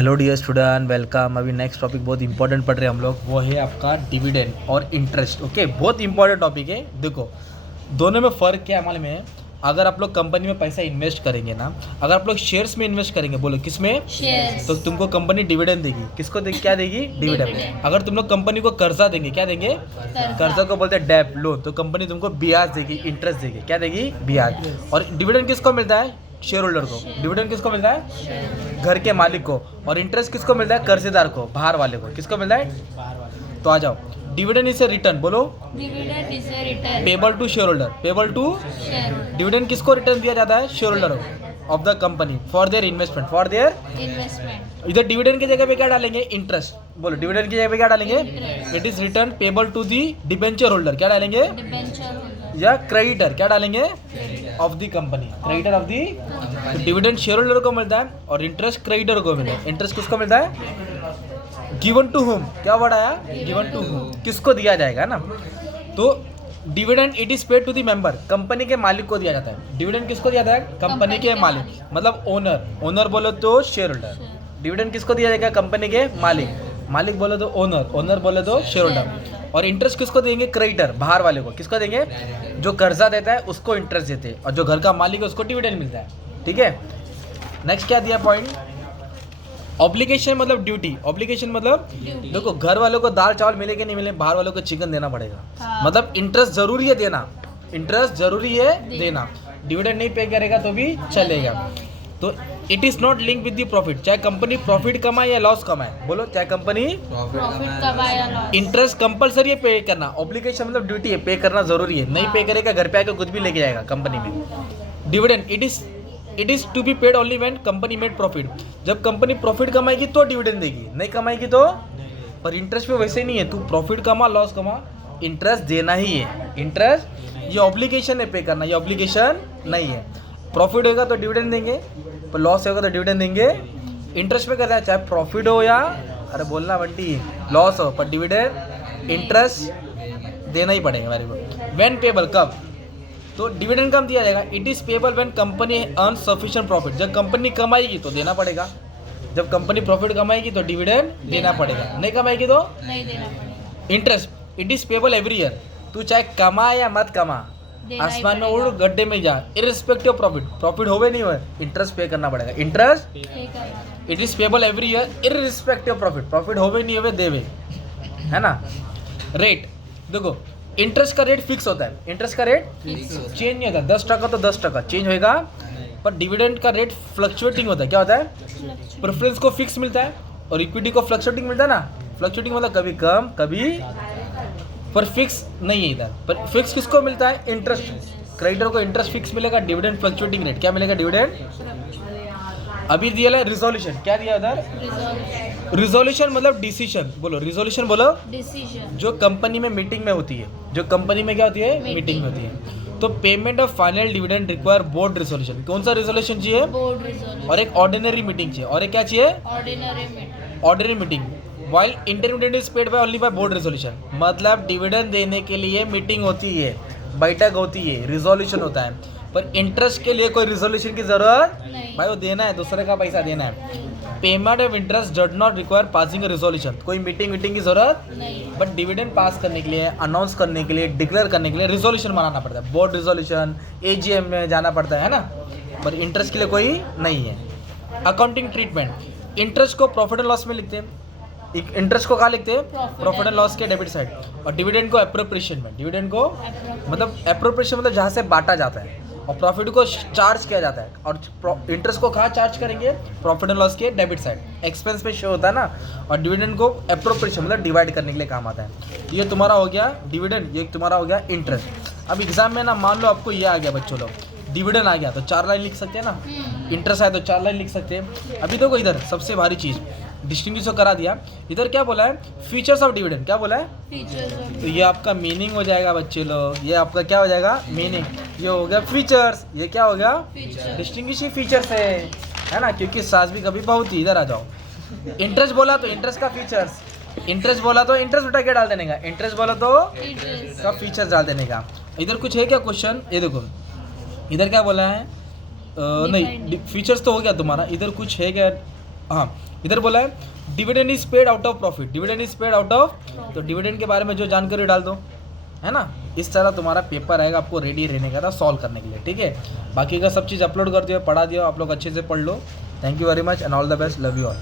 Hello dear student, welcome. अभी next topic बहुत important पढ़ रहे हैं हम लोग, वो है आपका डिविडेंड और इंटरेस्ट। ओके, बहुत इंपॉर्टेंट टॉपिक है। देखो, दोनों में फ़र्क क्या है मालूम है? अगर आप लोग कंपनी में पैसा इन्वेस्ट करेंगे ना, अगर आप लोग शेयर्स में इन्वेस्ट करेंगे, बोलो किस में? शेयर्स। तो तुमको कंपनी डिविडेंड देगी। किसको देगी? क्या देगी? डिविडेंड। अगर तुम लोग कंपनी को कर्जा देंगे, क्या देंगे? कर्जा को बोलते हैं डेब्ट, लोन। तो कंपनी तुमको ब्याज देगी, इंटरेस्ट देगी। क्या देगी? ब्याज। और डिविडेंड किसको मिलता है? शेयर होल्डर को। डिविडेंड किसको मिलता है? घर के मालिक को। और इंटरेस्ट किसको मिलता है? कर्जदार को, बाहर वाले को। किसको मिलता है? तो आ जाओ, डिविडेंड इज ए रिटर्न। बोलो, dividend is a return payable to share holder. Payable to share dividend किसको रिटर्न दिया जाता है? Share holder of the company for their investment, for their. Investment. इधर डिविडेंड की जगह पे क्या डालेंगे? इंटरेस्ट। बोलो, डिविडेंड की जगह पे क्या डालेंगे? Interest. It is return payable to the debenture holder. क्या डालेंगे? Debenture holder. या क्रेडिटर। क्या डालेंगे? Of the company, creditor of the. Dividend share holder को मिलता है और इंटरेस्ट क्रेडिटर को मिलता है। इंटरेस्ट किसको मिलता है? Given to whom. क्या वर्ड आया? Given to whom. किसको दिया जाएगा ना? तो dividend it is paid to the member. Company के मालिक को दिया जाता है। डिविडेंड किसको दिया जाता है? कंपनी के मालिक, मतलब ओनर। ओनर बोलो तो शेयर होल्डर। डिविडेंड किसको दिया जाएगा? कंपनी के मालिक। मालिक बोले तो ओनर, ओनर बोले तो शेयर होल्डर। और इंटरेस्ट किसको देंगे? क्रेडिटर, बाहर वाले को। किसको देंगे? जो कर्जा देता है उसको इंटरेस्ट देते हैं, और जो घर का मालिक है उसको डिविडेंड मिलता है। ठीक है, नेक्स्ट क्या दिया पॉइंट? ऑब्लिगेशन मतलब ड्यूटी। ऑब्लिगेशन मतलब देखो, घर वालों को दाल चावल मिले कि नहीं मिले, बाहर वालों को चिकन देना पड़ेगा। हाँ। मतलब इंटरेस्ट जरूरी है देना, इंटरेस्ट जरूरी है देना। डिविडेंड नहीं पे करेगा तो भी चलेगा। तो it is not link with the profit. चाहे कंपनी प्रॉफिट कमाए या लॉस कमाए, बोलो, चाहे कंपनी प्रॉफिट कमाया लॉस। इंटरेस्ट कंपलसरी है पे करना। ऑब्लिगेशन मतलब ड्यूटी है, पे करना जरूरी है। नहीं पे करेगा, घर पे आके कुछ भी लेके जाएगा कंपनी में। Dividend it is to be paid only when company made profit. जब कंपनी प्रॉफिट कमाएगी तो डिविडेंड देगी, नहीं कमाएगी तो। पर इंटरेस्ट पे वैसे नहीं है, तू प्रॉफिट कमा लॉस कमा, इंटरेस्ट देना ही है। इंटरेस्ट ये ऑब्लिगेशन है पे करना, ये ऑब्लिगेशन नहीं है। प्रॉफिट होगा तो डिविडेंड देंगे, पर लॉस होगा तो डिविडेंड देंगे। इंटरेस्ट पे करना है, चाहे प्रॉफिट हो या, अरे बोलना बंटी, लॉस हो, पर डिविडेंड इंटरेस्ट देना ही पड़ेगा। Very good. व्हेन पेबल, कब? तो डिविडेंड कब दिया जाएगा? It is payable when company earn sufficient profit. जब कंपनी कमाएगी तो देना पड़ेगा। जब कंपनी प्रॉफिट कमाएगी तो डिविडेंड देना पड़ेगा, नहीं कमाएगी तो नहीं देना पड़ेगा। Interest it is payable every year. तू चाहे कमा या मत कमा, देना ही आसमान में पड़ेगा। उड़, गड्ढे में जा, इरिस्पेक्टिव ऑफ प्रॉफिट, प्रॉफिट होवे नहीं होवे, इंटरेस्ट पे करना पड़ेगा। इंटरेस्ट पे करना। It is payable every year irrespective of profit. Profit होवे नहीं होवे, देवे, है ना। रेट देखो, इंटरेस्ट का रेट फिक्स होता है। इंटरेस्ट का रेट चेंज नहीं होता। 10% तो 10% चेंज होएगा। पर डिविडेंड का रेट फ्लक्चुएटिंग होता है। क्या होता है? प्रेफरेंस को फिक्स मिलता है और इक्विटी को फ्लक्चुएटिंग मिलता है ना। फ्लक्चुएटिंग मतलब कभी कम कभी, पर फिक्स नहीं है इधर। पर फिक्स किसको मिलता है? इंटरेस्ट। क्रेडिटर को इंटरेस्ट फिक्स मिलेगा, डिविडेंड फ्लक्चुएटिंग रेट। क्या मिलेगा? डिविडेंड। अभी दिया है रिजोल्यूशन। क्या दिया उधर? रिजोल्यूशन मतलब डिसीजन। बोलो, रिजोल्यूशन बोलो। डिसीजन। जो कंपनी में मीटिंग में होती है, जो कंपनी में क्या होती है? मीटिंग में होती है। तो payment of final dividend require board resolution. कौन सा रिजोल्यूशन चाहिए? Board resolution. और एक ऑर्डिनरी मीटिंग चाहिए। और एक क्या चाहिए? Ordinary meeting. Ordinary meeting. While intermediate is paid by only by board resolution. मतलब डिविडेंड देने के लिए मीटिंग होती है, बैठक होती है, रिजोल्यूशन होता है। पर इंटरेस्ट के लिए कोई रिजोल्यूशन की जरूरत नहीं। भाई, वो देना है, दूसरे का पैसा देना है। Payment of interest does not require passing resolution. कोई मीटिंग की जरूरत नहीं। बट डिविडेंड पास करने के लिए, अनाउंस करने के लिए, डिक्लेयर करने के लिए रिजोल्यूशन बनाना पड़ता है। बोर्ड रिजोल्यूशन, एजीएम में जाना पड़ता है ना। पर इंटरेस्ट के लिए कोई नहीं है। अकाउंटिंग ट्रीटमेंट, इंटरेस्ट को प्रॉफिट एंड लॉस में लिखते हैं। इंटरेस्ट को कहाँ लिखते हैं? प्रॉफिट एंड लॉस के डेबिट साइड। और डिविडेंड को एप्रोप्रिएशन में। डिविडेंड को मतलब एप्रोप्रिएशन मतलब जहाँ से बांटा जाता है, और प्रॉफिट को चार्ज किया जाता है। और इंटरेस्ट को कहाँ चार्ज करेंगे? प्रॉफिट एंड लॉस के डेबिट साइड, एक्सपेंस पे शो होता है ना। और डिविडेंड को एप्रोप्रिएशन मतलब डिवाइड करने के लिए काम आता है। ये तुम्हारा हो गया डिविडेंड, ये तुम्हारा हो गया इंटरेस्ट। अब एग्जाम में ना, मान लो आपको ये आ गया बच्चों लोग, डिविडेंड आ गया तो 4 लाइन लिख सकते हैं ना। इंटरेस्ट आया तो 4 लाइन लिख सकते हैं। अभी देखो इधर सबसे भारी चीज़ डिस्टिंग्विश करा दिया। इधर क्या बोला है? Features of dividend. क्या बोला है? फीचर्स तो ये आपका मीनिंग हो जाएगा बच्चे लोग। ये आपका क्या हो जाएगा? मीनिंग। ये हो गया फीचर्स। ये क्या हो गया? फीचर। डिस्टिंग्विश ही फीचर्स है ना, क्योंकि सास भी कभी बहुती। इधर आ जाओ। इंटरेस्ट बोला तो इंटरेस्ट का फीचर्स, इंटरेस्ट बोला तो इंटरेस्ट उठा के डाल देने का, इंटरेस्ट बोला तो इंटरेस्ट का फीचर्स डाल देने का। इधर कुछ है क्या क्वेश्चन? ये देखो, इधर क्या बोला है? नहीं, फीचर्स तो हो गया तुम्हारा। इधर कुछ है क्या? हाँ इधर बोला है dividend is paid out of profit, dividend is paid out of, तो डिविडेंड के बारे में जो जानकारी डाल दो, है ना। इस तरह तुम्हारा पेपर आएगा आपको रेडी रहने का था सॉल्व करने के लिए, ठीक है। बाकी का सब चीज़ अपलोड कर दिया, पढ़ा दिया, आप लोग अच्छे से पढ़ लो। Thank you very much and all the best, love you all.